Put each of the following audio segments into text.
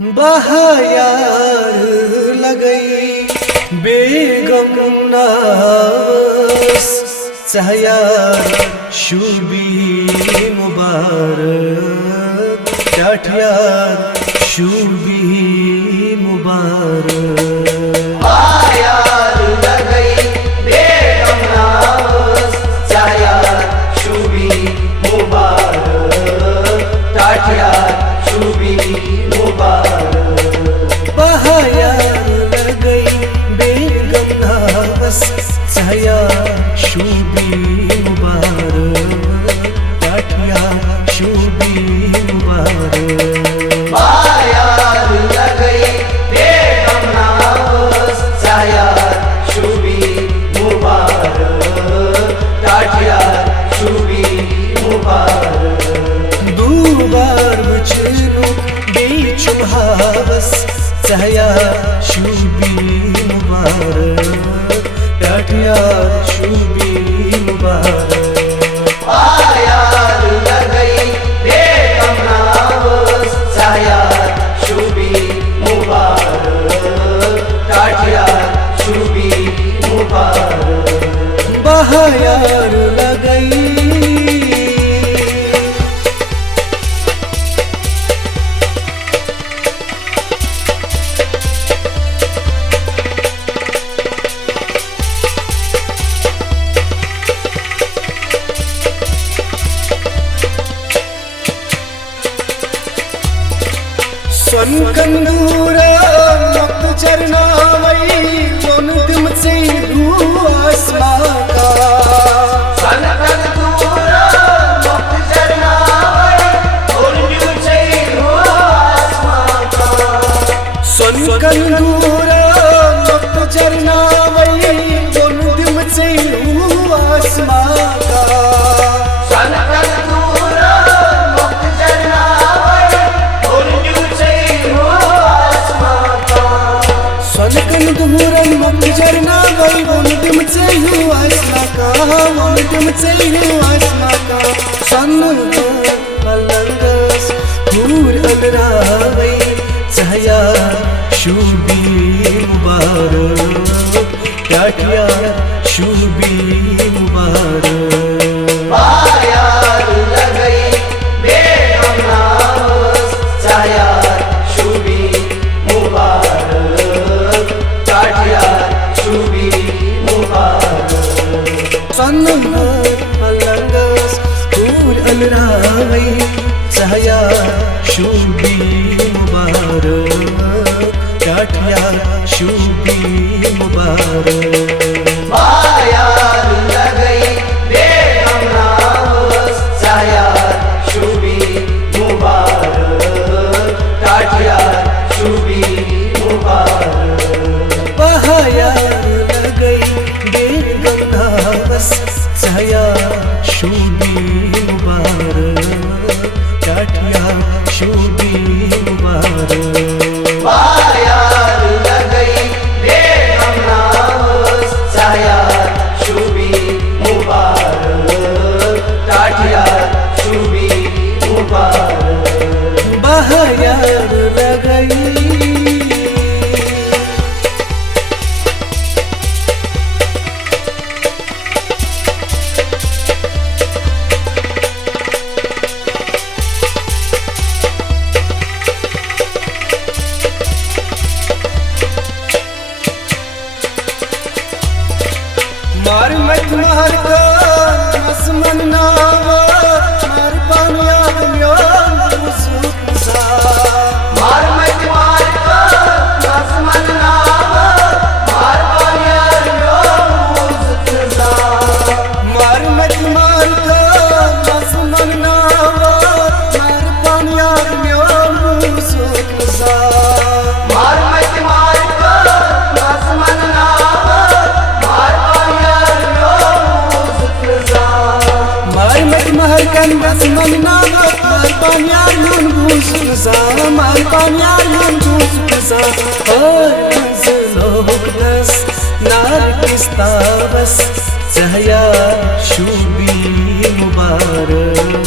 बहायार लगई बेगम नास चाहयार शुभी मुबारक टाठियार शुभी मुबारक बहायार लगई बेगम नास चाहयार शुभी मुबारक टाठियार शुभी बहायार लगई बेगम नास चाहयार शुभी मुबारक टाठियार शुभी मुबारक बहायार लगई बेगम नास चाहयार शुभी मुबारक टाठियार शुभी मुबारक दो बार मुझनु बीचुम हावस चाहयार शुभी मुबारक टाठियार शुभी मुबारक बहायार लगई बेगम नास चाहयार शुभी मुबारक टाठियार शुभी मुबारक बहायार लगई सन कंदूरा मत चरना वही जोन दिम से आसमां का सन कंदूरा मत चरना वही जोन दिम से आसमां का सन कंदूरा मत चरना वही जोन दिम से आसमां का सन कंदूरा मत चरना वही जोन दिम से आसमां का सन कंदूरा मत चरना वही जोन दिम से आसमां का जोन दिम से आसमां का सन अलंगस दूर अलरावई चाहयार शुभी मुबारक टाठियार शुभी मुबारक बहायार लगई बेगम नास चाहयार शुभी मुबारक टाठियार शुभी मुबारक सन अलंगस दूर अलरावई चाहयार शुभी मुबारक टाठियार शुभी मुबारक बहायार लगई बेगम नास चाहयार शुभी मुबारक टाठियार शुभी मुबारक बहायार लगई बेगम नास चाहयार शुभी मुबारक टाठियार शुभी मुबारक बहायार लगई बेगम नास चाहयार शुभी मुबारक टाठियार शुभी मुबारक बहायार लगई मार मत मार का आसमान नावा मार पानिया म्योन मुसुसा मार मत मार का आसमान नावा मार पानिया मुसुसा मार मत मार का आसमान नावा मार पानिया म्योन मुसुसा मार मत मार का आसमान नावा मार पानिया मुसुसा मार मत मार का आसमान नावा मार पानिया मुसुसा मार पानिया मुसुसा लोग दस नार किस्ताबस चाहयार शुभी मुबारक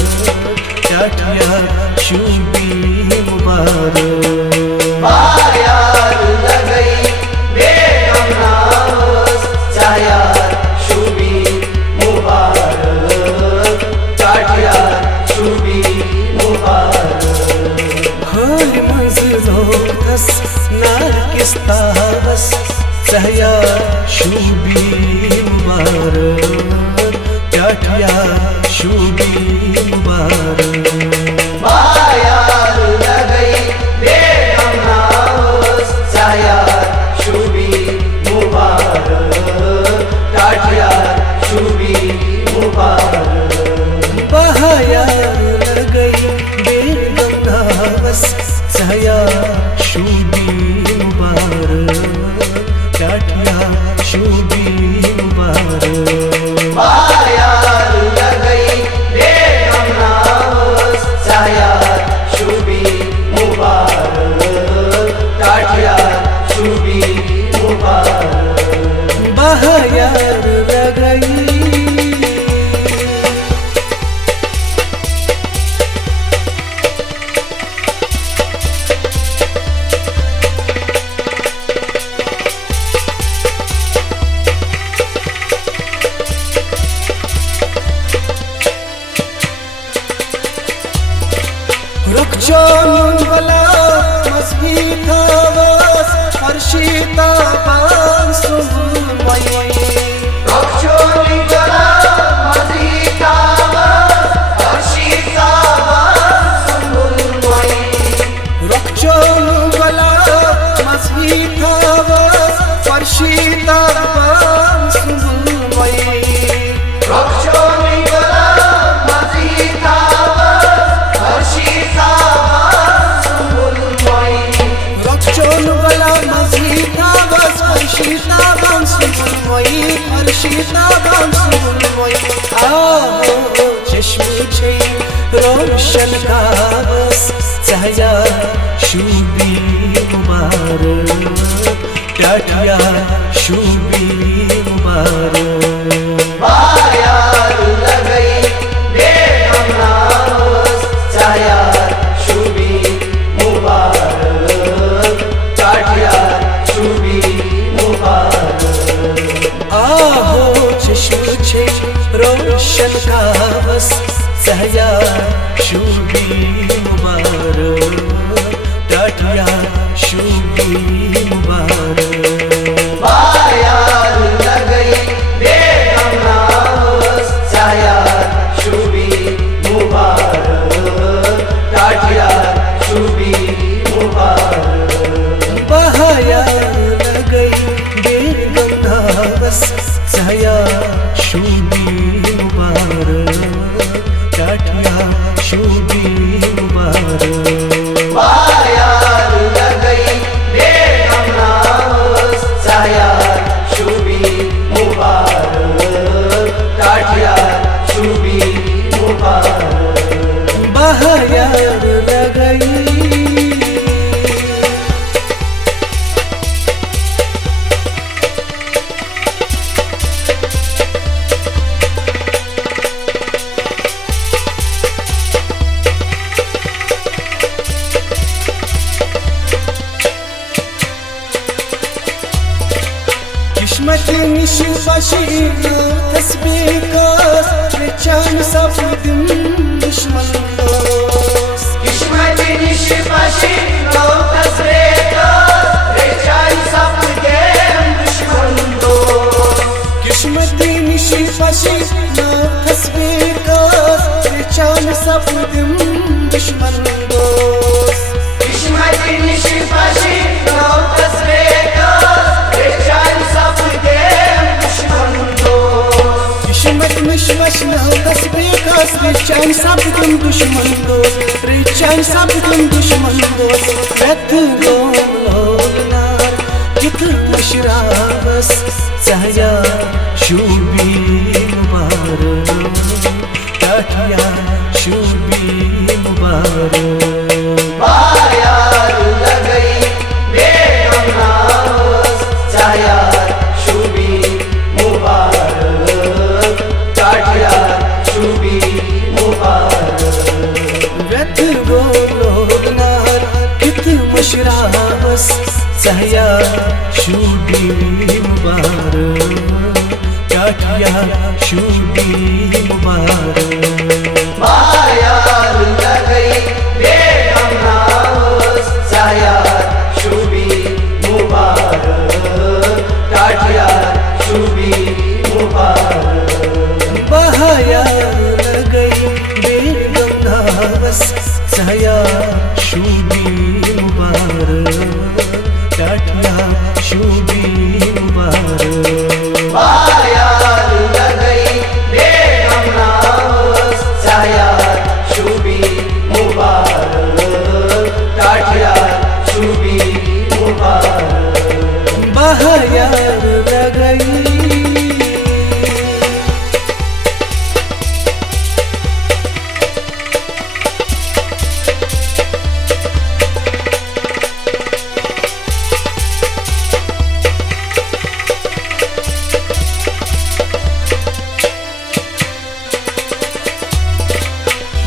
टाठियार शुभी मुबारक मज लोथस नारकिस तावस सहया शूबी मुबारक टाटिया शूबी मुबारक बायार लगई बेगम नावस सहया शूबी मुबारक टाटिया शूबी मुबारक बहायार लगई बेगम नावस सहया शूबी मुबारक टाटिया शूबी मुबारक बायार लगई बेगम नावस सहया शूबी मुबारक टाटिया शूबी मुबारक बहायार लगई रखचोन वला मस्की थावस हर्षिता पांसुल मई रक्षोनी गला मजीतावस हर्षितावस सुमुलमयी रखचोन वला मस्की थावस हर्षिता पांसुल मई रक्षोनी गला मजीतावस हर्षितावस सुमुलमयी रखचोन वला मस्की थावस हर्षिता पांसुल मई हर्षिता पांसुल मई आओ चश्मे छे रोशन कावस सहया शूबी मुबारक टाटिया शूबी मुबारक बायार लगई बेगम नावस सहया शूबी मुबारक टाटिया शूबी मुबारक आहो चश्मे छे रोशन कावस सहया शूबी मुबारक टाटिया शूबी मुबारक बायार लगई बेगम नावस सहया शूबी मुबारक टाटिया शूबी मुबारक बहायार लगई बेगम नावस सहया शूबी मुबारक टाटिया शूबी मुबारक बायार लगई बेगम नावस सहया शूबी मुबारक टाटिया शूबी मुबारक बहायार लगई किस्मत निशु बशीना तस्बीकास रिचान सफुदिन दुश्मन दोस्त किस्मत निशिपाशी नो तसरेका रेचाई सबके दुश्मन दोस्त किस्मत निशु बशीना तस्बीकास रिचान सफुदिन दुश्मन दोस्त किस्मत निशिपाशी नो तसरेका रेचाई सबके दुश्मन दोस्त किस्मत निशु तस्बीकास रिचान सफुदिन दुश्मन दोस्त रिचान सफुदिन दुश्मन दोस्त रत गोलोनार कित मुशरावस सहया शूबी मुबारक टाटिया शूबी मुबारक बायार लगई बेगम नावस सहया शूबी मुबारक टाटिया शूबी मुबारक व्यथ गोलोनार कित मुशरावस सहया शूबी मुबारक टाटिया शूबी मुबारक बायार लगई बेगम नावस बहायार लगई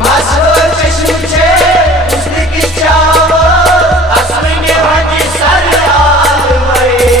Aslı çeşmçe, üstteki çava, asrını hangi sarı almayı.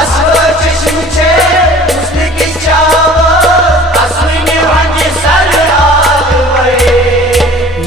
Aslı çeşmçe, üstteki çava, asrını hangi sarı almayı.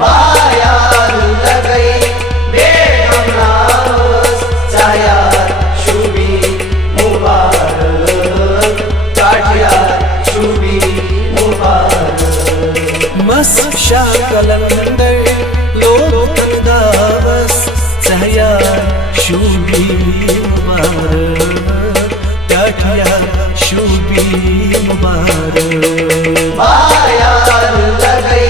Bayar lagay, begum naz, çayar şubi mübarek, katyar şubi mübarek. मस शागलंदर लोग तंदास सहया शूबी मुबारक टाटिया शूबी मुबारक Bayar lagay,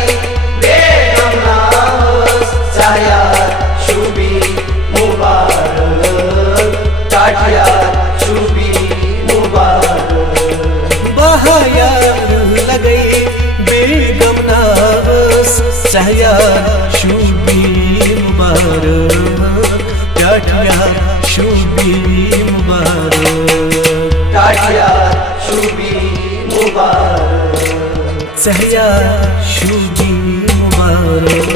begum naz, çayar şubi mübarek, katyar şubi mübarek. बहायार लगई बेगम नास सहया शूबी मुबारक टाटिया शूबी मुबारक Katyar şubi mübarek. सहया शूबी मुबारक